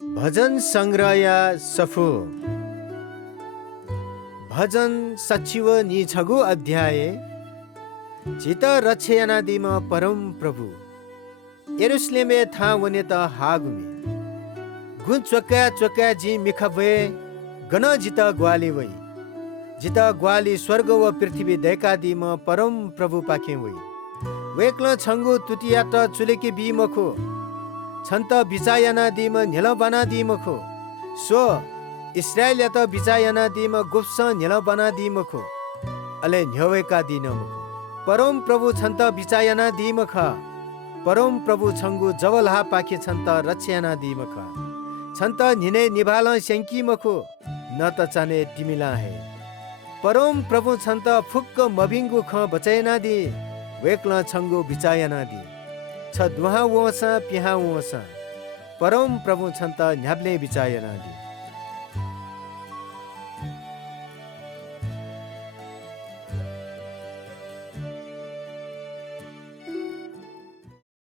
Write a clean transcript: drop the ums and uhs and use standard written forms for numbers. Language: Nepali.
भजन संग्रह सफु भजन सचिव नि छगु अध्याय चित रक्षयनादिम परम प्रभु यरुशलेमे था वने त हागुमे गुन चोक्का चोक्का जी मिखबे गण जित ग्वाली वई जित ग्वाली स्वर्ग व पृथ्वी दैका दिम परम प्रभु पाखे वई वेक्ल छंगु तुतिया त चुलेकी बी मखो छन्त बिचायना दिम नेल बना दिमखो सो इस्राएल त बिचायना दिम गुप्स नेल बना दिमखो अले न्यवेका दिनमखो परम प्रभु छन्त बिचायना दिमख परम प्रभु छंगु जवलहा पाखे छन्त रक्षयना दिमख छन्त निने निभाल सेंकी मखो न त चाने तिमिला है परम प्रभु छन्त फुक्क मबिंगु ख बचैना दि वेक्ल छंगु बिचायना दि छ दुहा वसा पिहा वसा परम प्रभु छन्त न्याब्ले बिचायना दि